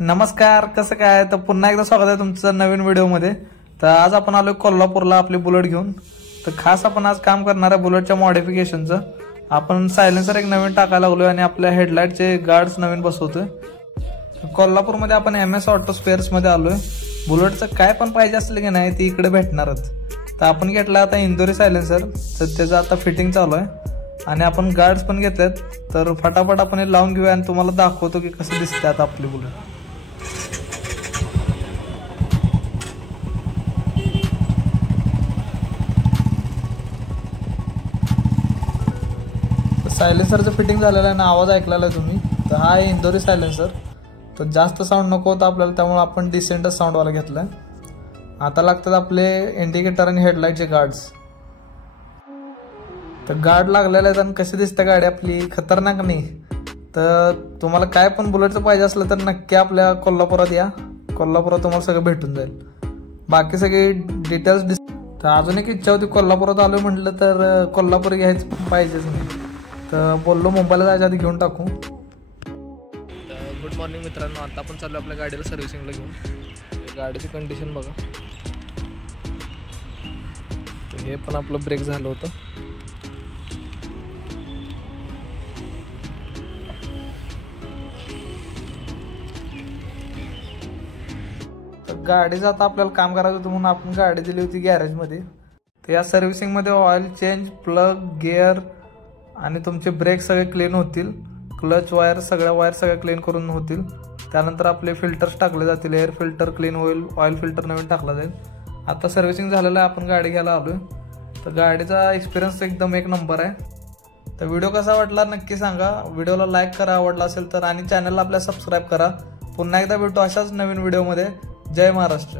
नमस्कार, कसं काय? तर पुन्हा एकदा स्वागत आहे तुमचं नवीन व्हिडिओमध्ये। तर आज आपण आलोय कोल्हापूरला आपली बुलेट घेऊन। तर खास आपण आज काम करणार आहे बुलेटच्या मॉडिफिकेशनचं। आपण सायलेन्सर एक नवीन टाकायला लागलोय आणि आपल्या हेडलाइटचे गार्ड्स नवीन बसवतोय। कोल्हापूरमध्ये आपण MS ऑटो स्पेअर्स मध्ये आलोय। बुलेटचं काय पण पाहिजे असलं की नाही ती इकडे भेटणारच। तर आपण घेतला आता इंदोरी सायलेन्सर, तर त्याचं आता फिटिंग चालू आहे आणि आपण गार्ड्स पण घेतलेत। तर फटाफट आपण हे लावून घेऊया आणि तुम्हाला दाखवतो की कसं दिसते आता आपली बुलेट। सायलेन्सरचं फिटिंग झालेलं आहे ना, आवाज ऐकलेला आहे तुम्ही। तर हा आहे इंदोरी सायलेन्सर। तर जास्त साऊंड नको होतं आपल्याला, त्यामुळे आपण डिसेंटच साऊंडवाला घेतलाय। आता लागतात आपले इंडिकेटर आणि हेडलाइटचे गार्ड्स। तर गार्ड लागलेले आहेत आणि कशी दिसते गाडी आपली, खतरनाक नाही। तर तुम्हाला काय पण बुलेटचं पाहिजे असलं तर नक्की आपल्या कोल्हापुरात या। कोल्हापुरात तुम्हाला सगळं भेटून जाईल, बाकी सगळी डिटेल्स तर अजून एक इच्छा होती, कोल्हापुरात आलो म्हटलं तर कोल्हापूर घ्यायचं पाहिजेच नाही। तर बोललो मुंबईला जायच्या आधी घेऊन टाकू। गुड मॉर्निंग मित्रांनो, आता आपण चाललो आपल्या गाडीला सर्व्हिसिंगला घेऊन। गाडीची कंडिशन बघा, हे पण आपलं ब्रेक झालं होतं। तर गाडीचं आता आपल्याला काम करायचं होतं म्हणून आपण गाडी दिली होती गॅरेजमध्ये। तर या सर्व्हिसिंगमध्ये ऑइल चेंज, प्लग, गिअर आणि तुमचे ब्रेक सगळे क्लीन होतील। क्लच वायर, सगळ्या वायर सगळ्या क्लीन करून होतील। त्यानंतर आपले फिल्टर्स टाकले जातील, एअर फिल्टर क्लीन होईल, ऑइल फिल्टर नवीन टाकला जाईल। आता सर्व्हिसिंग झालेलं आहे, आपण गाडी घ्यायला आलोय। तर गाडीचा एक्सपिरियन्स एकदम एक नंबर आहे। तर व्हिडिओ कसा वाटला नक्की सांगा, व्हिडिओला लाईक करा आवडला असेल तर, आणि चॅनलला आपल्या सबस्क्राईब करा। पुन्हा एकदा भेटू अशाच नवीन व्हिडिओमध्ये। जय महाराष्ट्र।